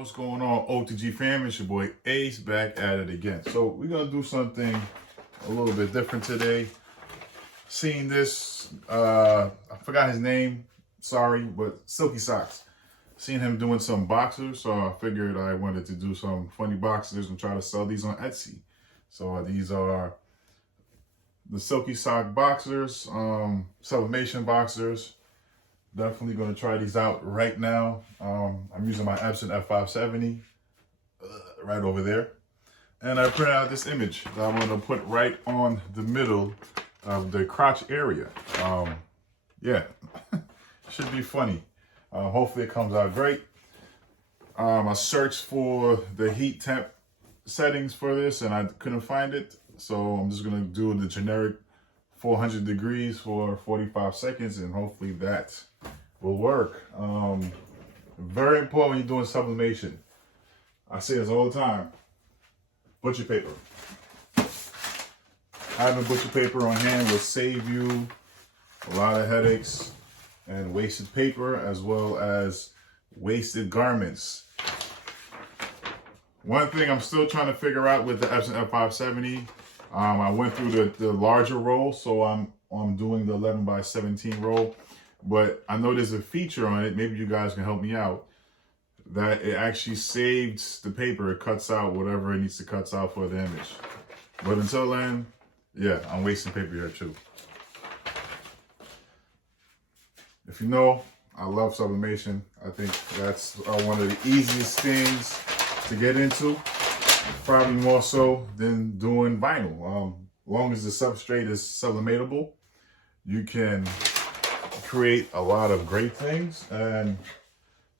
What's going on, OTG fam? It's your boy Ace back at it again. So we're gonna do something a little bit different today. Seeing this, I forgot his name, sorry, but Silky Socks. Seen him doing some boxers, so I figured I wanted to do some funny boxers and try to sell these on Etsy. So these are the Silky Sock boxers, Sublimation boxers. Definitely going to try these out right now. I'm using my Epson F570 right over there. And I printed out this image that I'm going to put right on the middle of the crotch area. Yeah, should be funny. Hopefully it comes out great. I searched for the heat temp settings for this and I couldn't find it. So I'm just going to do the generic 400 degrees for 45 seconds and hopefully that will work. Very important when you're doing sublimation. I say this all the time. Butcher paper. Having butcher paper on hand will save you a lot of headaches and wasted paper as well as wasted garments. One thing I'm still trying to figure out with the Epson F570, I went through the larger roll, so I'm doing the 11 by 17 roll. But I know there's a feature on it, maybe you guys can help me out, that it actually saves the paper. It cuts out whatever it needs to cut out for the image. But until then, yeah, I'm wasting paper here too. If you know, I love sublimation. I think that's one of the easiest things to get into. Probably more so than doing vinyl. As long as the substrate is sublimatable, you can create a lot of great things and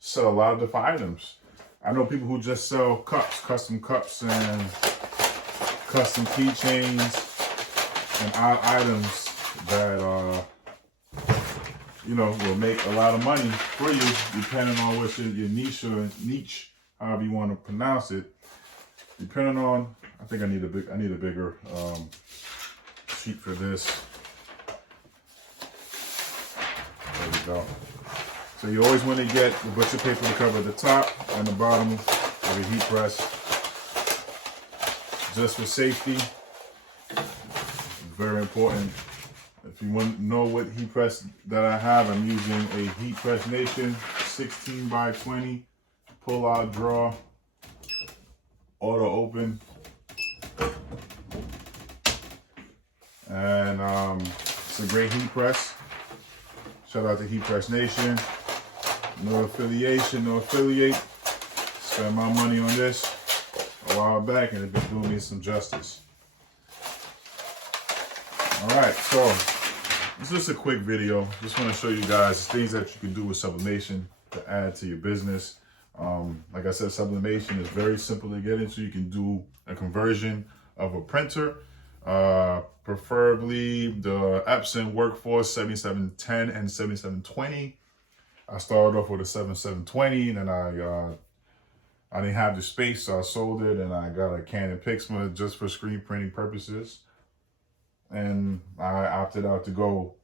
sell a lot of different items. I know people who just sell cups, custom cups and custom keychains and items that you know, will make a lot of money for you depending on what your niche or niche, however you want to pronounce it. Depending on, I think I need a bigger sheet for this. There we go. So you always want to get the butcher paper to cover the top and the bottom of your heat press, just for safety. Very important. If you want to know what heat press that I have, I'm using a Heat Press Nation 16 by 20 pull-out drawer, auto open, and it's a great heat press. Shout out to Heat Press Nation. No affiliation, no affiliate. Spent my money on this a while back and it's been doing me some justice. Alright, so this is just a quick video. Just want to show you guys things that you can do with sublimation to add to your business. Like I said, sublimation is very simple to get into. You can do a conversion of a printer, preferably the Epson Workforce 7710 and 7720. I started off with a 7720, and then I didn't have the space, so I sold it, and I got a Canon Pixma just for screen printing purposes. And I opted out to go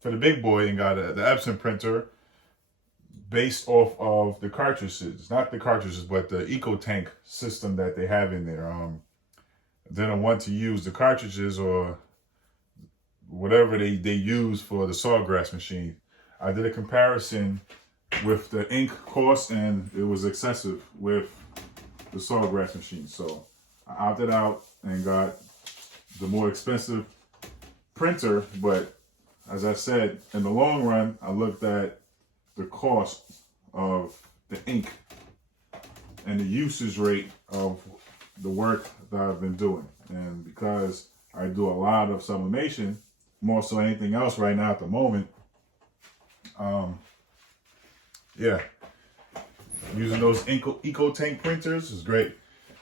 for the big boy and got the Epson printer based off of the cartridges, not the cartridges, but the EcoTank system that they have in there. Didn't want to use the cartridges or whatever they use for the sawgrass machine. I did a comparison with the ink cost and it was excessive with the sawgrass machine. So I opted out and got the more expensive printer, but as I said, in the long run, I looked at the cost of the ink and the usage rate of the work that I've been doing. And because I do a lot of sublimation, more so anything else right now at the moment, yeah, using those EcoTank printers is great.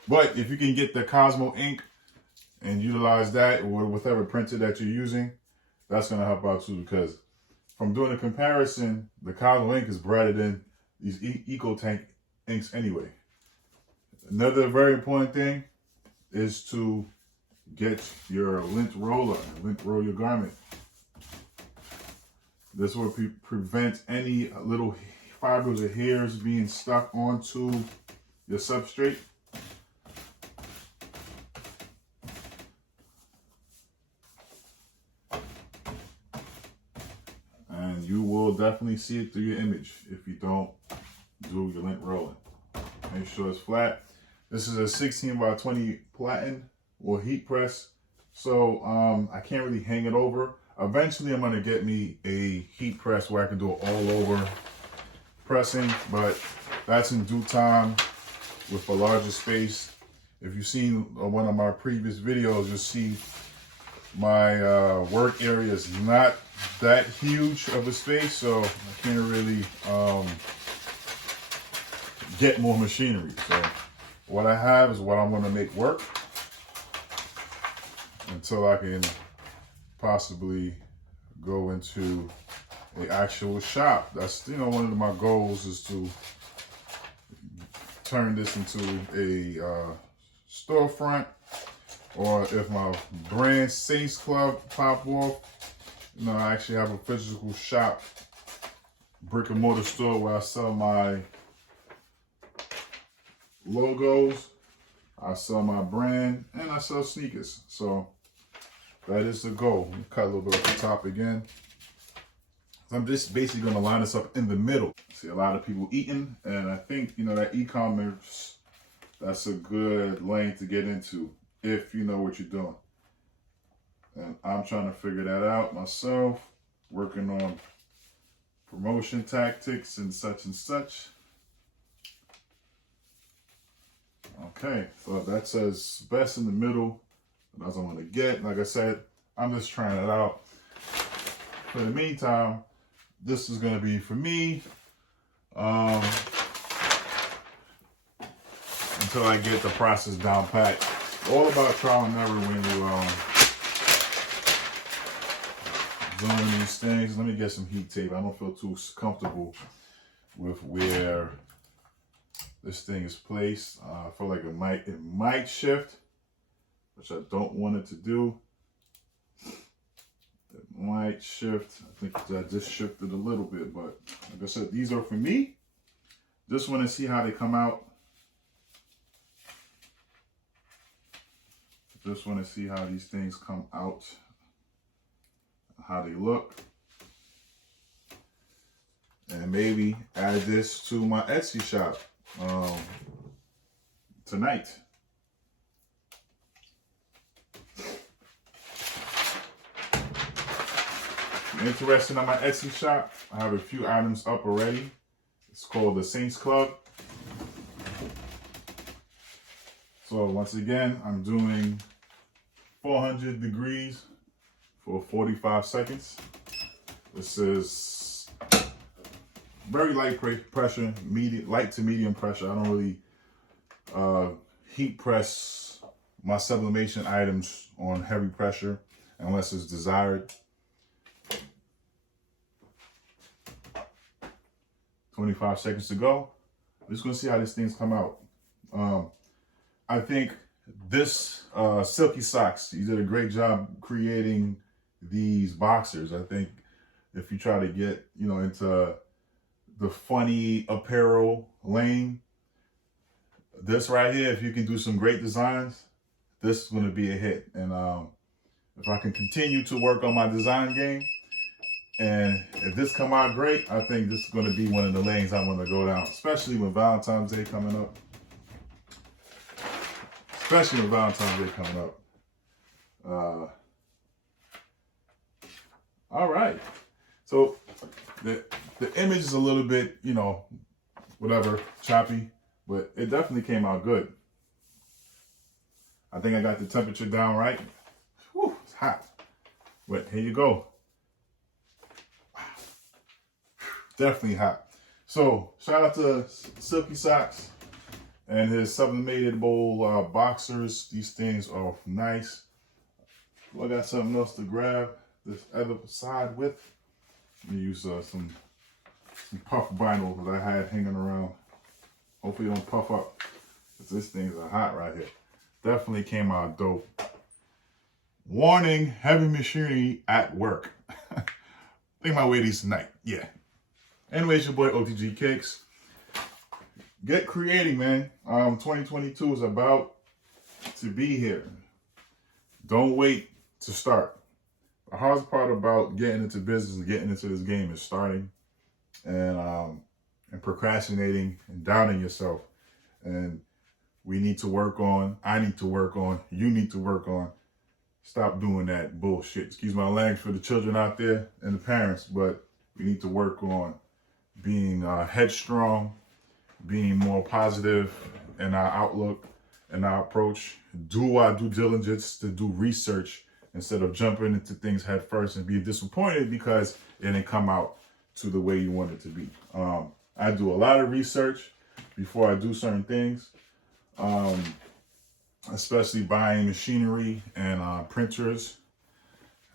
But if you can get the Cosmo ink and utilize that or whatever printer that you're using, that's going to help out too, because from doing a comparison, the Cosmo ink is brighter than these EcoTank inks anyway. Another very important thing is to get your lint roller, lint roll your garment. This will prevent any little fibers or hairs being stuck onto your substrate. And you will definitely see it through your image if you don't do your lint rolling. Make sure it's flat. This is a 16 by 20 platen or heat press. So I can't really hang it over. Eventually I'm gonna get me a heat press where I can do it all over pressing, but that's in due time with a larger space. If you've seen one of my previous videos, you'll see my work area is not that huge of a space, so I can't really get more machinery. So what I have is what I'm going to make work until I can possibly go into an actual shop. That's, you know, one of my goals is to turn this into a storefront, or if my brand Saints Club pop off, you know, I actually have a physical shop, brick and mortar store where I sell my logos, I sell my brand, and I sell sneakers. So that is the goal. Let me cut a little bit off the top again. I'm just basically going to line this up in the middle. See a lot of people eating, and I think, you know, that e-commerce, that's a good lane to get into if you know what you're doing. And I'm trying to figure that out myself, working on promotion tactics and such and such. Okay, so that's as best in the middle as I'm gonna get. Like I said, I'm just trying it out. For the meantime, this is gonna be for me until I get the process down pat. All about trial and error when you doing these things. Let me get some heat tape. I don't feel too comfortable with where this thing is placed. I feel like it might shift, which I don't want it to do. It might shift. I think I just shifted a little bit, but like I said, these are for me. Just want to see how they come out. Just want to see how these things come out, how they look. And maybe add this to my Etsy shop tonight. If you're interested in my Etsy shop, I have a few items up already. It's called the Saints Club. So once again, I'm doing 400 degrees for 45 seconds. This is very light pressure, light to medium pressure. I don't really heat press my sublimation items on heavy pressure unless it's desired. 25 seconds to go. I'm just gonna see how these things come out. I think this Silky Socks, you did a great job creating these boxers. I think if you try to get, you know, into the funny apparel lane, this right here, if you can do some great designs, this is going to be a hit. And if I can continue to work on my design game, and if this come out great, I think this is going to be one of the lanes I'm going to go down, especially with Valentine's Day coming up. Especially with Valentine's Day coming up. All right. So the image is a little bit, you know, whatever, choppy, but it definitely came out good. I think I got the temperature down right. Whew, it's hot. But here you go. Wow. Definitely hot. So shout out to Silky Socks and his sublimatable boxers. These things are nice. Well, I got something else to grab this other side with. Let me use some puff vinyl that I had hanging around. Hopefully it don't puff up, because this thing's hot right here. Definitely came out dope. Warning, heavy machinery at work. I think I might wear these tonight. Yeah. Anyways, your boy OTG Cakes. get creating, man. 2022 is about to be here. Don't wait to start. The hardest part about getting into business and getting into this game is starting and procrastinating and doubting yourself. And we need to work on, I need to work on, you need to work on. Stop doing that bullshit. Excuse my language for the children out there and the parents, but we need to work on being headstrong, being more positive in our outlook and our approach. Do our due diligence to do research instead of jumping into things head first and be disappointed because it didn't come out to the way you want it to be. I do a lot of research before I do certain things, especially buying machinery and printers.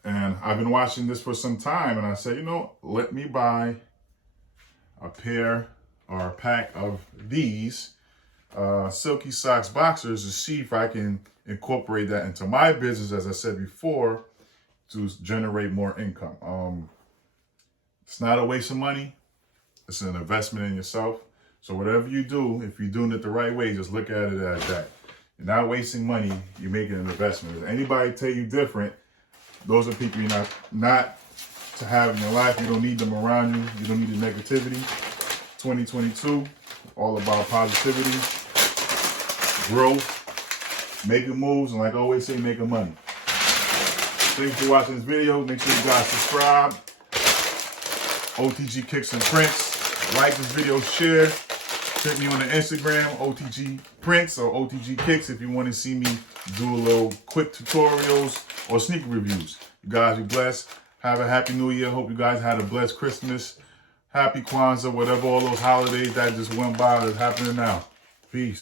And I've been watching this for some time, and I said, you know, let me buy a pair or a pack of these Silky Socks boxers to see if I can incorporate that into my business, as I said before, to generate more income. It's not a waste of money. It's an investment in yourself. So whatever you do, if you're doing it the right way, just look at it as that. You're not wasting money. You're making an investment. If anybody tell you different, those are people you're not to have in your life. You don't need them around you. You don't need the negativity. 2022, all about positivity, growth, making moves, and like I always say, making money. Thanks for watching this video. Make sure you guys subscribe. OTG Kicks and Prints. Like this video, share. Check me on the Instagram, OTG Prints or OTG Kicks, if you want to see me do a little quick tutorials or sneaker reviews. You guys be blessed. Have a happy new year. Hope you guys had a blessed Christmas. Happy Kwanzaa, whatever all those holidays that just went by that's happening now. Peace.